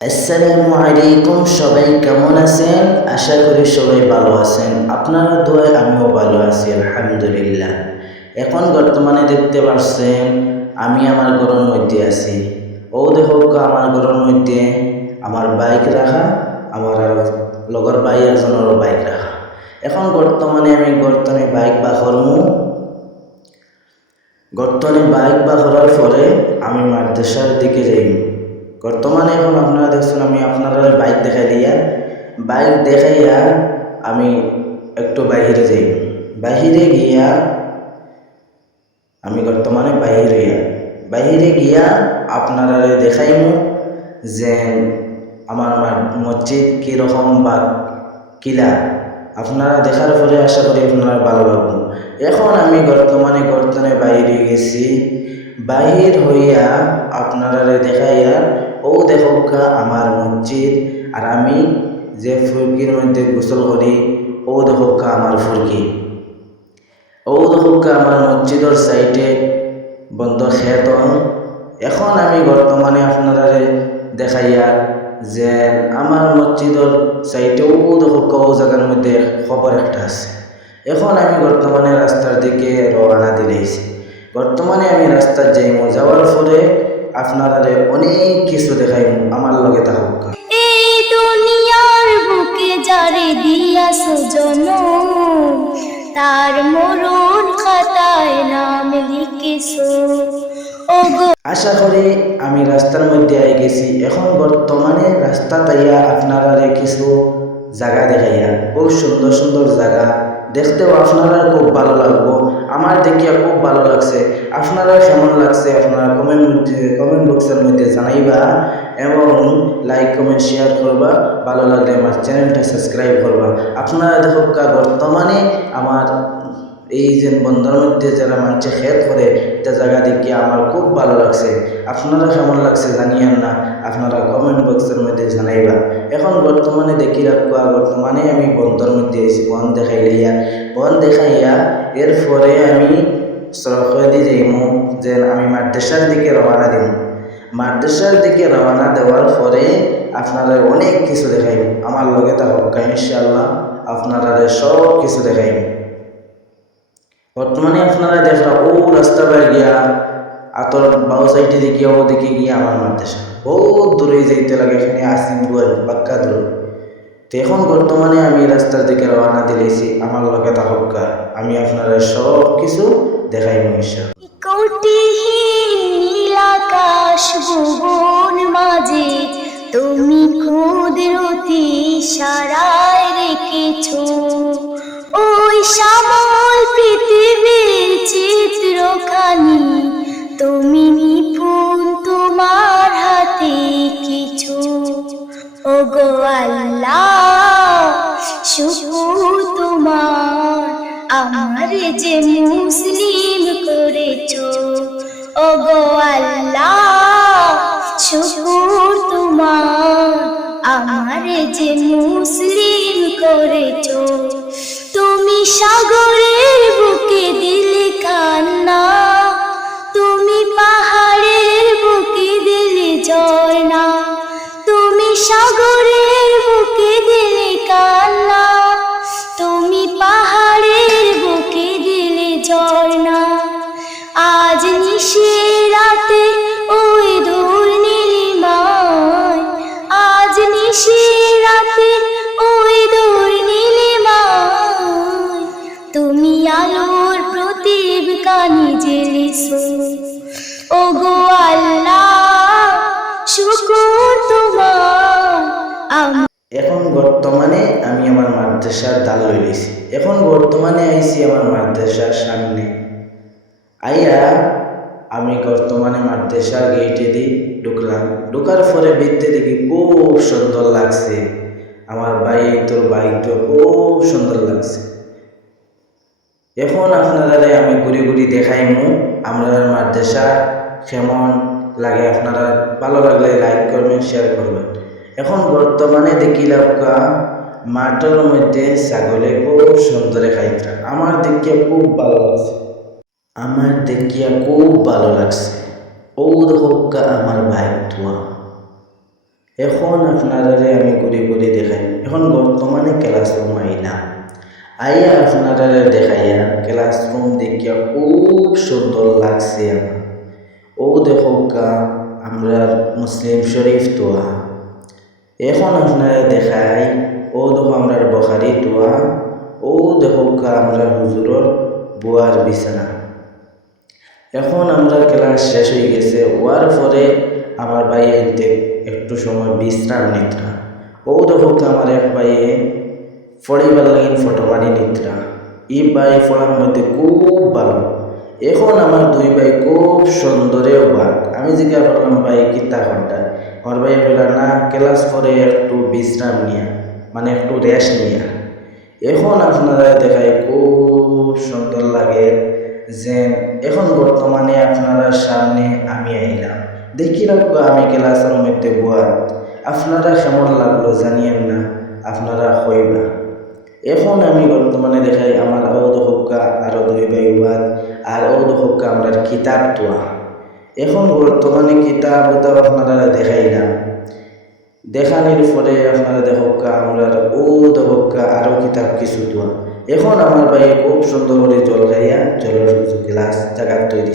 আসসালামু আলাইকুম, সবাই কেমন আছেন? আশা করি সবাই ভালো আছেন। আপনারা দোয়ায় আমিও ভালো আছি, আলহামদুলিল্লাহ। এখন বর্তমানে দেখতে পাচ্ছেন আমি আমার ঘরের মধ্যে আছি। ও দেখো আমার ঘরের মধ্যে আমার বাইক রাখা, আমার আর লগর ভাই একজনেরও বাইক রাখা। এখন বর্তমানে আমি গর্তনে বাইক বা করার পরে আমি মাদ্রাসার দিকে যাই। বর্তমানে এখন আপনারা দেখছেন আমি আপনারা বাইক দেখাইয়া আমি একটু বাহিরে যাই। বাহিরে গিয়া আমি বর্তমানে বাহিরে গিয়া আপনারা দেখাইমু যে আমার মসজিদ কীরকম বা কিলা। আপনারা দেখার পরে আশা করি আপনারা ভালো লাগবে। এখন আমি বর্তমানে গর্তনে বাইরে গেছি, বাহির হইয়া আপনারা দেখাইয়া ও দেখা আমার মসজিদ, আর আমি যে ফুরকির মধ্যে গোসল করি ও দেখা আমার ফুরকি। ও দেখা আমার মসজিদের সাইডে বন্ধ খেত। এখন আমি বর্তমানে আপনারা দেখাইয়া যে আমার মসজিদের সাইডেও দেখা ও জায়গার মধ্যে খবর একটা আছে। এখন আমি বর্তমানে রাস্তার দিকে রওনা দিলেছি। বর্তমানে আমি রাস্তার যাওয়ার পরে আপনারা অনেক কিছু দেখাইমু, আমার লগে থাকুক। এই দুনিয়ার বুকে যারে দিয়াছো জনম, তার মরণ খাতায় নাম লিখেছো। আশা করি আমি রাস্তার মধ্যে আই গেছি। এখন বর্তমানে রাস্তা তাইয়া আপনারা কিছু জায়গা দেখাইয়া, খুব সুন্দর সুন্দর জায়গা দেখতেও আপনারা খুব ভালো লাগবো। আমার দেখিয়া খুব ভালো লাগছে। আপনারা কেমন লাগছে আপনারা কমেন্ট বক্সের মধ্যে জানাইবা এবং লাইক কমেন্ট শেয়ার করবা। ভালো লাগলে আমার চ্যানেলটা সাবস্ক্রাইব করবা। আপনারা দেখো বর্তমানে আমার এই যে বন্ধের মধ্যে যারা মানুষ খেত করে এটা জায়গা দেখিয়ে আমার খুব ভালো লাগছে। আপনারা কেমন লাগছে জানিয়েন না, আপনারা কমেন্ট বক্সের মধ্যে জানাইবা। এখন বর্তমানে বর্তমানে আমি বন্ধের মধ্যে এসেছি। বন দেখাইয়া এরপরে আমি সরকারি যাইমু যে আমি মাদ্রাসার দিকে রওনা দিব। মাদ্রাসার দিকে রওনা দেওয়ার পরে আপনারা অনেক কিছু দেখাইব। আমার লগে থাকুক ইনশাআল্লাহ, আপনারা সব কিছু দেখাইব। বর্তমানে আপনারা দেখরা ও রাস্তা পাই গিয়া আতর বাউ সাইডে দেখিয়া ও দিকে গিয়া আমার মাদ্রাসা বহুত দূরে যাইতে লাগে, এখানে আসিমপুর বাক্কা দূর। তো এখন বর্তমানে আমি রাস্তার দিকে রওনা দিলেছি, আমার লগে থাকুক। আমি আপনারা সব কিছু দেখাইব ইনশাআল্লাহ। কোটিহীন নীল আকাশ ভুবন মাঝে তুমি কুদরতি ইশারায় রেখেছো। ওই শ্যামল পৃথিবীর চিত্রখানি তুমি নিপুণ তোমার হাতে কিছু। ওগো আল্লাহ শুকর তোমার, আমার যে মুসলিম করেছো। ওগো আল্লাহ শুকর তোমার, আমার যে মুসলিম করেছো। তুমি সাগরের বুকে দিলে কান্না, তুমি পাহাড়ের বুকে দিলে ঝর্ণা। তুমি সাগরের বুকে দিলে কান্না, তুমি পাহাড়ের বুকে দিলে ঝর্ণা। আজ নিশিরাতে ওই দূর নীলিমায়, আজ নিশিরাতে ওই দূর নীলিমায় তুমি আলোর প্রদীপ কানে জ্বেলেছো। ওগো আল্লাহ শুকর তোমার। এখন বর্তমানে আমি আমার মাদ্রাসার দাল লইছি। এখন বর্তমানে আইছি আমার মাদ্রাসার সামনে আইয়া আমি বর্তমানে মাদ্রাসার গেটে দিয়ে ঢুকলাম। ঢুকার পরে ভিতরে দেখি খুব সুন্দর লাগছে। আমার বাইকটা খুব সুন্দর লাগছে। এখন আপনারা আমি ঘুরি ঘুরি দেখাইমু আমরা মাদ্রাসা কেমন লাগে। আপনারা ভালো লাগলে লাইক করবেন, শেয়ার করবেন। এখন বর্তমানে দেখিলাম মাঠের মধ্যে ছাগলে খুব সুন্দর খাইতা। আমার দেখিয়া খুব ভালো লাগছে। ও দেখা আমার বাইক ধোয়া। এখন আপনারা আমি ঘুরে ঘুরে দেখাই। এখন বর্তমানে ক্লাসরুম আইলাম, আইয়া আপনারা দেখাইয়া ক্লাসরুম দেখিয়া খুব সুন্দর লাগছে আমার। ও দেখো আমরা মুসলিম শরীফ তোয়া। এখন আপনারা দেখাই, ও দেখো আমরা বখারি তোয়া। ও দেখো আমরা হুজুরর বুয়ার বিছানা। এখন আমরা ক্লাস শেষ হয়ে গেছে, হওয়ার পরে আমার ভাই এনতে একটু সময় বিশ্রাম নিতরা। ও দেখো আমার এক ভাইয়ে পড়িবার লাগিন ফটোমারি নিতরা। ই ভাই পড়ার মধ্যে খুব ভালো। এখন আমার দুই ভাই খুব সুন্দরে বাদ। আমি জিজ্ঞাসা করলাম ভাই কিতা ঘন্টা? আমার ভাই বলল না, ক্লাস করে একটু বিশ্রাম নিয়া, মানে একটু রেস্ট নিয়া। এখন আপনারা দেখায় খুব সুন্দর লাগে যে এখন বর্তমানে আপনারা সামনে আমি আইলাম, দেখি রাখবো আমি ক্লাসের মধ্যে বুয়া। আপনারা কেমন লাগলো জানিয়েন না, আপনারা হইবা। এখন আমি বর্তমানে দেখাই আমার ঔদহকা আরো দুই ভাই বাদ, আর ঔদহকা আমরা কিতাব তোয়া। এখন বর্তমানে কিতাব আপনারা দেখাইলাম, দেখানোর পরে আপনারা দেখা আমরা ও দেখা আরো কিতাব কিছু তোয়া। এখন আমার ভাই খুব সুন্দর করে জল খাইয়া জলের গ্লাস জায়গা তৈরি।